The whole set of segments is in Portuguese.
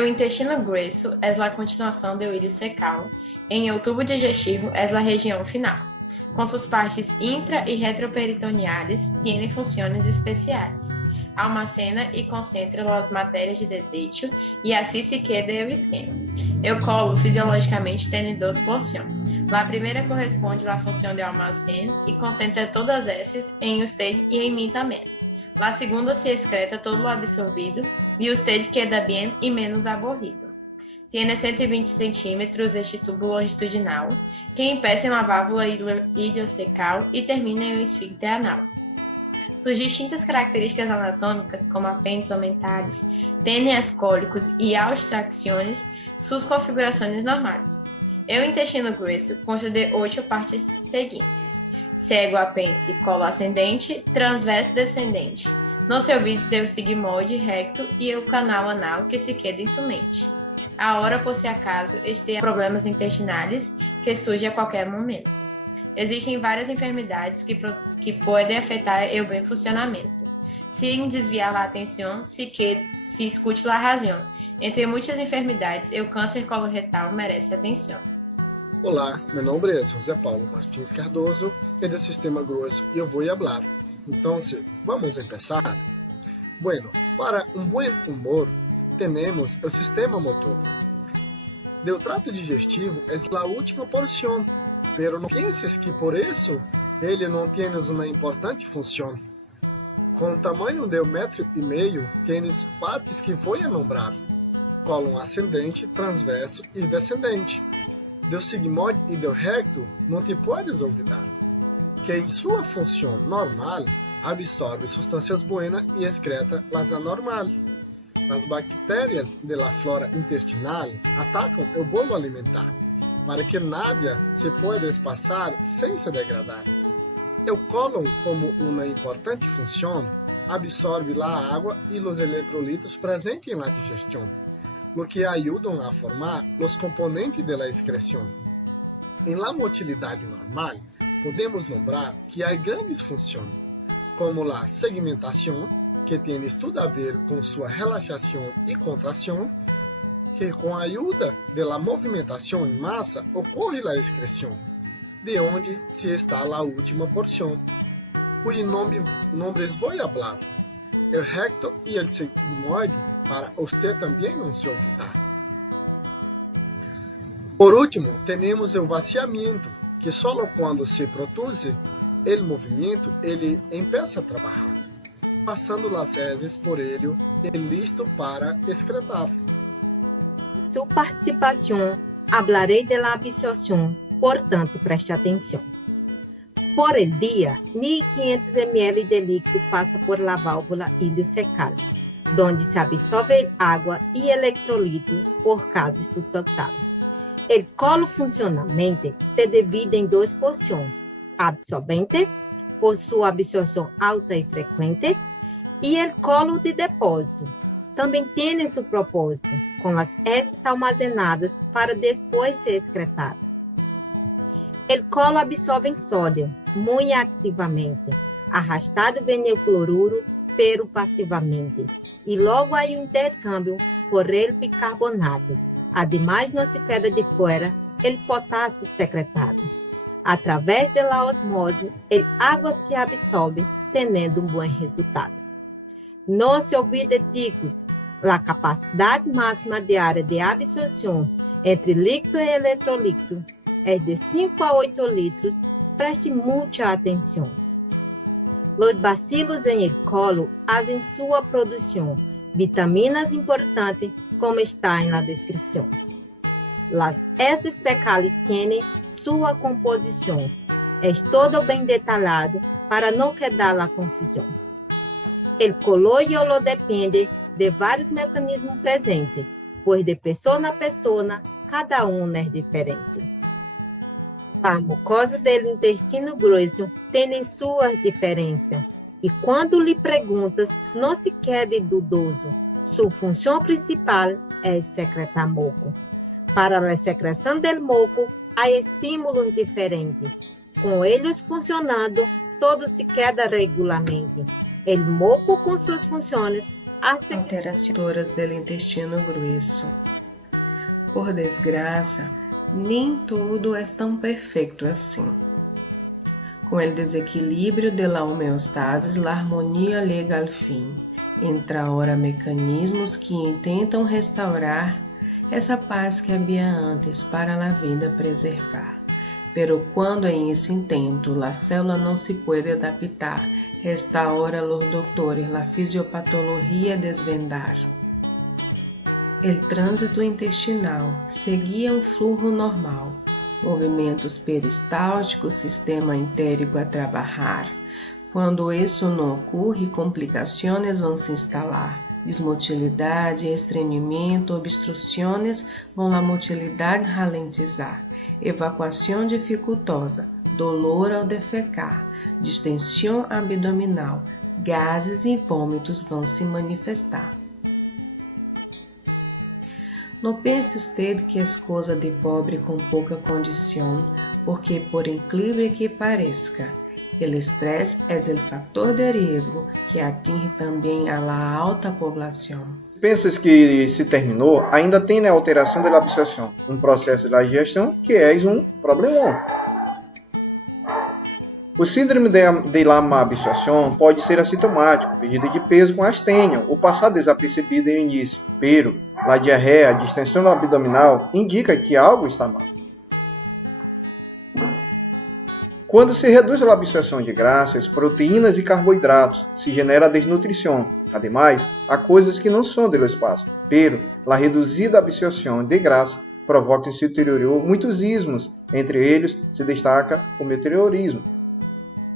O intestino grueso é a continuação do ilho secal. Em o tubo digestivo é a região final. Com suas partes intra- e retroperitoneais, tem funções especiais. Almacena e concentra as matérias de desejo e assim se queda o esquema. O colo, fisiologicamente, tem duas porções. A primeira corresponde à função de almacém e concentra todas essas em usted e em mim também. A segunda se excreta todo o absorvido e usted queda bem e menos aborrido. Tiene 120 centímetros este tubo longitudinal, que empieza na válvula iliocecal e termina em um esfíncter anal. Suas distintas características anatômicas, como apêndices aumentados, tênis cólicos e abstracções, suas configurações normais. O intestino grueso consta de 8 partes seguintes: cego apêndice, colo ascendente, transverso descendente. Nos ouvidos tem o sigmoide recto e o canal anal que se queda em sumente. A hora, por se acaso, este problemas intestinais que surgem a qualquer momento. Existem várias enfermidades que podem afetar o bom funcionamento. Sem desviar a atenção, se escute a razão. Entre muitas enfermidades, o câncer coloretal merece atenção. Olá, meu nombre es José Paulo Martins Cardoso, é do Sistema Grueso e eu vou falar. Então, vamos empezar? Bueno, para um bom humor, temos o sistema motor. O trato digestivo é a última porção, pero não penses que por isso ele não tem uma importante função. Com o tamanho de 1,5 metro, tens partes que vou nombrar: cólon ascendente, transverso e descendente. Do sigmoide e do recto não te podes olvidar, que em sua função normal absorve substâncias buenas e excreta las anormal. As bactérias da flora intestinal atacam o bolo alimentar, para que nada se pueda passar sem se degradar. O cólon, como uma importante função, absorve a água e os eletrolitos presentes na digestão, o que ajudam a formar os componentes da excreção. Em la motilidade normal, podemos nombrar que há grandes funções, como a segmentação, que tem tudo a ver com sua relaxação e contração, que com a ajuda da movimentação em massa ocorre a excreção, de onde se está a última porção, cujos nomes vou falar: o recto e o sigmoide, para você também não se olvidar. Por último, temos o vaciamento, que só quando se produz o movimento ele empieza a trabalhar, passando as heces por ele e listo para excretar. Sua participação, hablarei de la absorção, portanto, preste atenção. Por el dia, 1.500 ml de líquido passa por la válvula iliocecal, onde se absorve água e eletrolito por causa su total. El colo funcionalmente se divide em 2 porções: absorvente, por sua absorção alta e frequente, e el colo de depósito. Também tem seu propósito, com as heces armazenadas para depois ser excretada. El colo absorve sódio muito ativamente, arrastado vem o cloruro, pero passivamente, e logo há um intercâmbio por el bicarbonato. Ademais, não se queda de fora el potássio secretado. Através da osmose, a água se absorve, tendo bom resultado. Não se olvide, ticos, a capacidade máxima de área de absorção entre líquido e eletrolíquido é de 5 a 8 litros. Preste muita atenção. Os bacilos em el colo fazem sua produção, vitaminas importantes, como está na descrição. Las heces fecales têm sua composição. É todo bem detalhado para não quedar a confusão. El colóide depende de vários mecanismos presentes, pois de pessoa a pessoa, cada um é diferente. A mucosa do intestino grueso tem suas diferenças, e quando lhe perguntas, não se quede dudoso. Sua função principal é secretar moco. Para a secreção do moco, há estímulos diferentes. Com eles funcionando, todo se queda regularmente. O moco, com suas funções, alterações do intestino grueso. Por desgraça, nem tudo é tão perfeito assim. Com o desequilíbrio de la homeostase, a harmonia llega al fim. Entra ahora mecanismos que intentam restaurar essa paz que havia antes para a vida preservar. Pero quando em esse intento a célula não se pode adaptar, resta ahora los doctores la fisiopatologia desvendar. El trânsito intestinal seguia um fluxo normal, movimentos peristálticos, sistema entérico a trabalhar. Quando isso não ocorre, complicações vão se instalar. Desmotilidade, estreñimiento, obstruções vão a motilidade ralentizar. Evacuação dificultosa, dolor ao defecar, distensão abdominal, gases e vômitos vão se manifestar. Não pense usted que é coisa de pobre com pouca condição, porque por incrível que pareça, o estresse é o fator de risco que atinge também a la alta população. Pensas que se terminou, ainda tem a alteração da absorção, um processo da digestão que é um problemão. O síndrome de la má absorção pode ser assintomático, perda de peso com astênia ou passar desapercebido no início, pero a diarreia, a distensão abdominal indica que algo está mal. Quando se reduz a absorção de graxas, proteínas e carboidratos, se genera desnutrição. Ademais, há coisas que não são do espaço, pero a reduzida absorção de graxa provoca em seu interior muitos ismos, entre eles se destaca o meteorismo.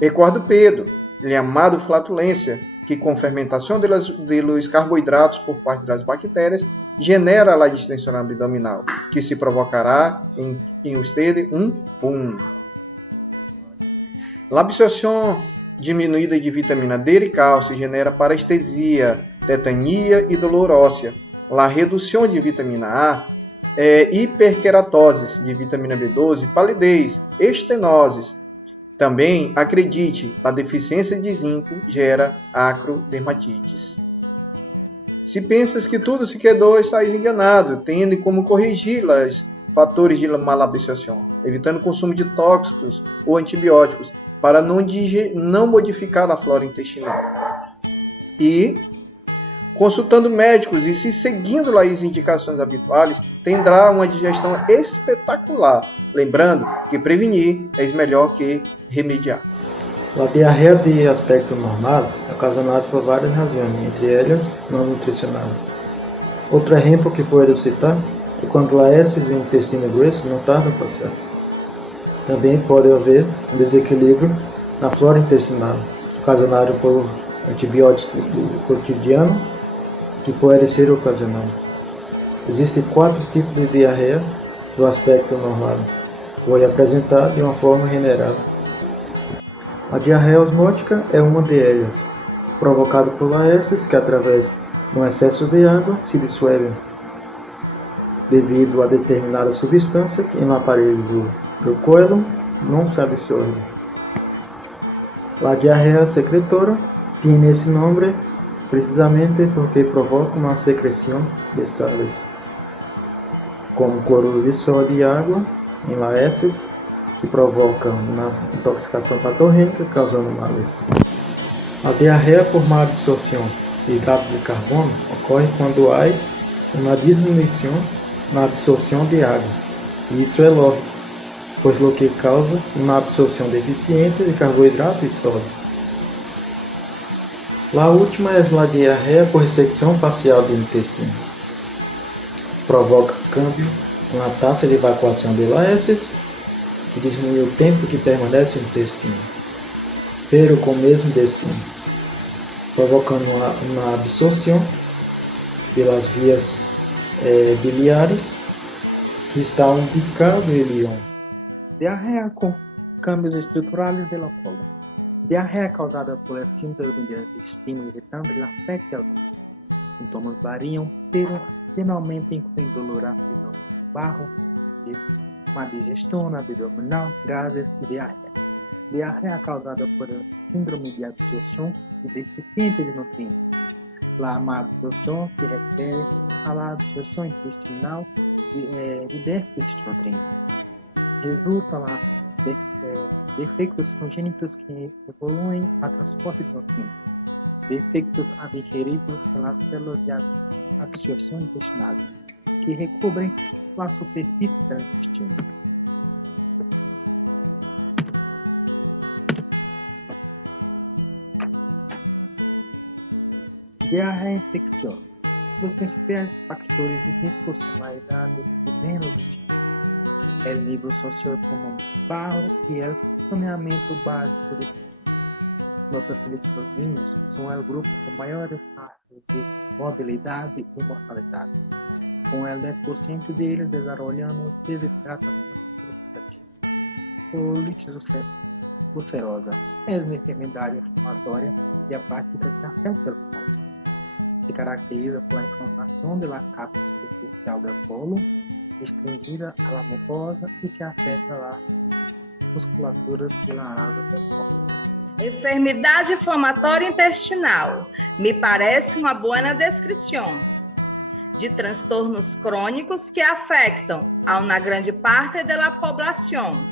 Recordo Pedro, chamado flatulência, que com fermentação de los carboidratos por parte das bactérias, genera a distensão abdominal, que se provocará em usted pum. A absorção diminuída de vitamina D e cálcio genera parestesia, tetania e dolor óssea. A redução de vitamina A hiperkeratose de vitamina B12, palidez, estenoses. Também, acredite, a deficiência de zinco gera acrodermatites. Se pensas que tudo se quedou, estás enganado, tendo como corrigir os fatores de malabsorção, evitando o consumo de tóxicos ou antibióticos, para não modificar a flora intestinal. E, consultando médicos e se seguindo as indicações habituais, terá uma digestão espetacular. Lembrando que prevenir é melhor que remediar. A diarreia de aspecto normal é ocasionada por várias razões, entre elas não nutricional. Outro exemplo que posso citar é quando a heces do intestino grueso não tarda a passar. Também pode haver um desequilíbrio na flora intestinal, ocasionado por antibióticos do cotidiano, que pode ser ocasional. Existem 4 tipos de diarreia do aspecto normal. Vou apresentar de uma forma general. A diarreia osmótica é uma delas, provocada por heces que, através de um excesso de água, se dissolvem devido a determinada substância que no aparelho do coelho não se absorve. A diarreia secretora tem esse nome precisamente porque provoca uma secreção de sales, como cloruro de sódio e água em heces, que provocam uma intoxicação patogênica, causando males. A diarreia por má absorção de hidrato de carbono ocorre quando há uma diminuição na absorção de água, e isso é lógico, pois o que causa uma absorção deficiente de carboidrato e sódio. A última é a diarreia por ressecção parcial do intestino. Provoca câmbio na taxa de evacuação de heces, que diminui o tempo que permanece no intestino, pero com o mesmo destino, provocando uma absorção pelas vias biliares que estão ubicado em Lyon. Diarreia com cambios estruturais do colo. Diarreia causada por síndrome de intestino irritante afeta o colo. Sintomas variam, pero geralmente incluem dolor abdominal, barro, má digestão abdominal, gases e diarreia. Diarreia causada por síndrome de absorção deficiente de nutrientes. La má absorção se refere à absorção intestinal de déficit de nutrientes. Resulta lá defeitos congênitos que evoluem a transporte de nutrientes, defeitos adquiridos pelas células de absorção intestinal, que recobrem a superfície do intestino. Diarreia infecciosa. Os principais fatores de risco são a idade de menos de 5 anos, o nível socioeconômico baixo e o saneamento básico de Nota-se que os vinhos são o grupo com maiores taxas de mobilidade e mortalidade, com el 10% deles desarrollando desidratação significativa. Colite ulcerosa é uma enfermidade inflamatória e hepática que afeta o colo. Se caracteriza por inflamação da capa superficial do colo, restringida à mucosa e se afeta as musculaturas da asa do colo. Enfermidade inflamatória intestinal. Me parece uma boa descrição de transtornos crônicos que afetam a uma grande parte da população.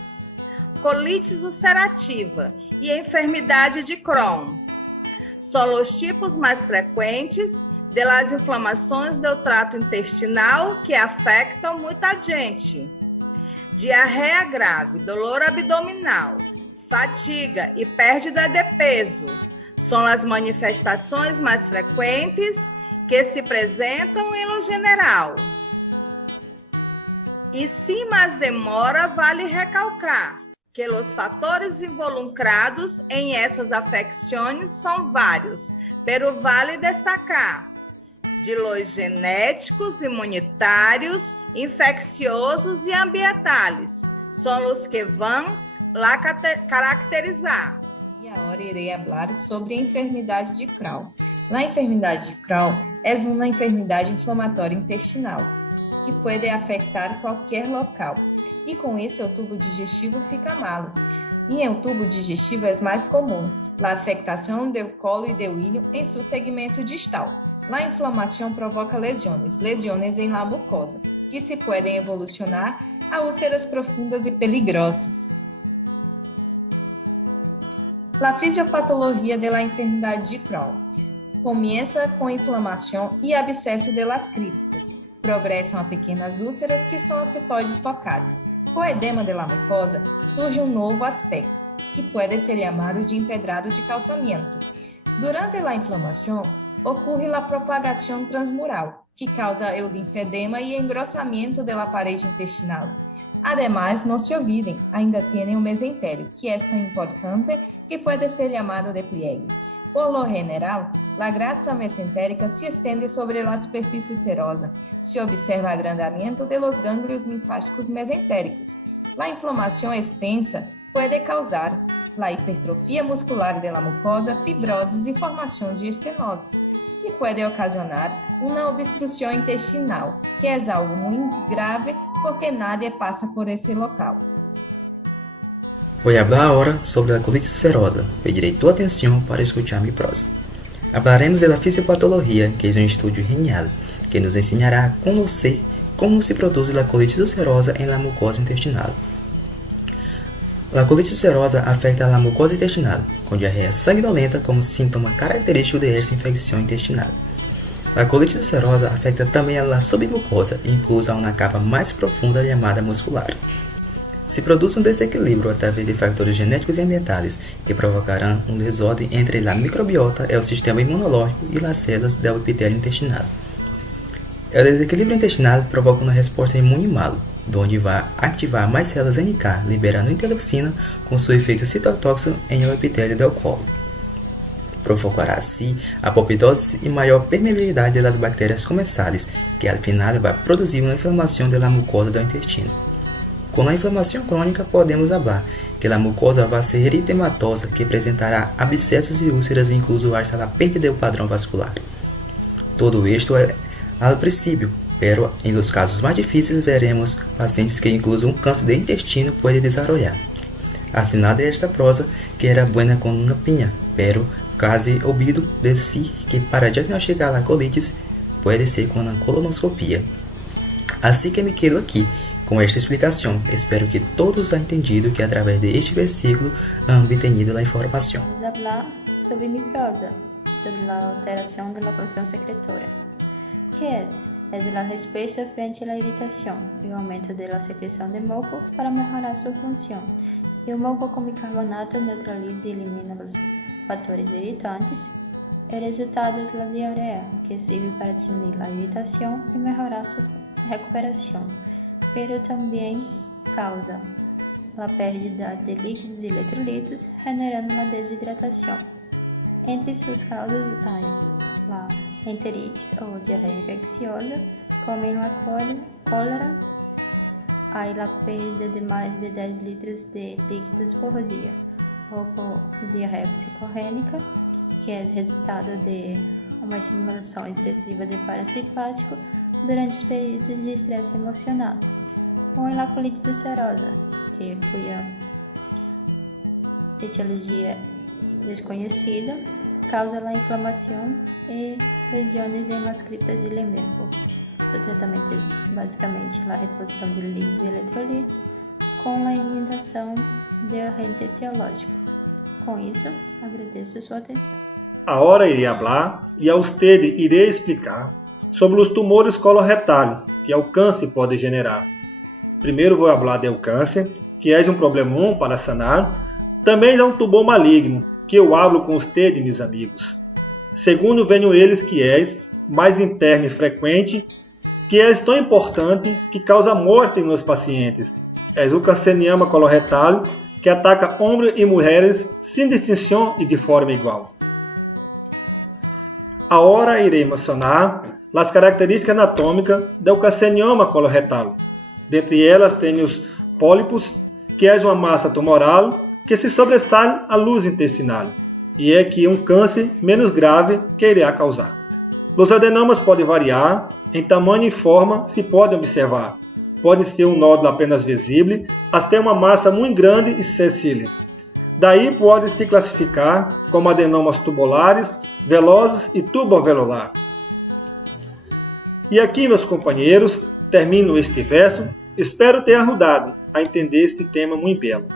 Colite ulcerativa e enfermidade de Crohn são os tipos mais frequentes das inflamações do trato intestinal que afetam muita gente. Diarreia grave, dolor abdominal, fadiga e perda de peso são as manifestações mais frequentes que se apresentam em geral. E sem mais demora, vale recalcar que os fatores involucrados em essas afecções são vários, pero vale destacar de los genéticos, imunitários, infecciosos e ambientais, são os que vão lá caracterizar. E agora irei falar sobre a enfermidade de Crohn. A enfermidade de Crohn é uma enfermidade inflamatória intestinal que pode afetar qualquer local e com isso o tubo digestivo fica malo. E em o tubo digestivo é mais comum a afectação do colo e do íleo em seu segmento distal. A inflamação provoca lesões em la mucosa, que se podem evolucionar a úlceras profundas e peligrosas. A fisiopatologia da enfermidade de Crohn começa com inflamação e abscesso de las crípticas. Progressam a pequenas úlceras que são aftoides focais. Com o edema da mucosa surge um novo aspecto, que pode ser chamado de empedrado de calçamento. Durante a inflamação, ocorre a propagação transmural, que causa o linfedema e engrossamento da parede intestinal. Ademais, não se olvidem, ainda tem o mesentério, que é tão importante que pode ser chamado de pliegue. Por lo general, a grasa mesentérica se estende sobre a superfície serosa. Se observa agrandamento de los gânglios linfáticos mesentéricos. A inflamação extensa pode causar a hipertrofia muscular da mucosa, fibroses e formação de estenoses, que pode ocasionar uma obstrução intestinal, que é algo muito grave porque nadie passa por esse local. Vou falar agora sobre a colite ulcerosa. Pedirei tua atenção para escutar minha prosa. Hablaremos da fisiopatologia, que é um estudo genial, que nos ensinará a conhecer como se produz a colite ulcerosa em la mucosa intestinal. A colite ulcerosa afeta a mucosa intestinal, com diarreia sanguinolenta como síntoma característico de esta infecção intestinal. A colite ulcerosa afeta também a submucosa, inclusa uma capa mais profunda chamada muscular. Se produz um desequilíbrio através de fatores genéticos e ambientais que provocarão um desordem entre a microbiota e o sistema imunológico e as células do epitélio intestinal. O desequilíbrio intestinal provoca uma resposta imune mal, onde vai ativar mais células NK, liberando interleucina com seu efeito citotóxico em o epitélio do colo. Provocará assim a apoptose e maior permeabilidade das bactérias comensais, que ao final vai produzir uma inflamação da mucosa do intestino. Com a inflamação crônica, podemos falar que a mucosa vai ser eritematosa, que apresentará abscessos e úlceras, incluso hasta a perda do padrão vascular. Todo isto é ao princípio, pero em los casos mais difíceis veremos pacientes que incluso um câncer de intestino pode desarrollar. Al final de esta prosa, que era buena com uma piña, pero casi ouvido decir que para diagnosticar la colitis puede ser con una colonoscopia. Así que me quedo aquí com esta explicação. Espero que todos hayan entendido que a través de este versículo han obtenido la información. Vamos hablar sobre mi prosa, sobre la alteración de la función secretora. ¿Qué es? Es la respuesta frente a la irritación y aumento de la secreción de moco para mejorar su función. Y el moco con bicarbonato neutraliza y elimina los fatores irritantes. El resultado es la diarrea, que sirve para disminuir la irritación y mejorar su recuperación, pero también causa la pérdida de líquidos y electrolitos, generando la deshidratación. Entre sus causas hay la enteritis o diarrea infecciosa, como en la cólera, hay la pérdida de más de 10 litros de líquidos por día, o por diarrea psicogênica, que é resultado de uma estimulação excessiva de parasimpático durante os períodos de estresse emocional, ou em la colitis ulcerosa, que cuja etiologia desconhecida causa a inflamação e lesões em las criptas de Lemberg. Seu tratamento é basicamente a reposição de líquidos e eletrolitos com a eliminação do agente etiológico. Com isso, agradeço sua atenção. Ahora iré hablar e a usted iré explicar sobre os tumores coloretais que o câncer pode generar. Primeiro vou falar do câncer, que é um problemão para sanar. Também é um tumor maligno, que eu hablo com usted, meus amigos. Segundo venho eles que é mais interno e frequente, que é tão importante que causa morte nos pacientes. É o carcinoma coloretal, que ataca homens e mulheres sem distinção e de forma igual. Agora irei mencionar as características anatômicas do carcinoma coloretal. Dentre elas tem os pólipos, que é uma massa tumoral que se sobressai à luz intestinal, e é que um câncer menos grave que irá causar. Os adenomas podem variar, em tamanho e forma se pode observar. Pode ser um nódulo apenas visível, até uma massa muito grande e sensível. Daí pode se classificar como adenomas tubulares, velosos e tubovelular. E aqui, meus companheiros, termino este verso. Espero ter ajudado a entender este tema muito belo.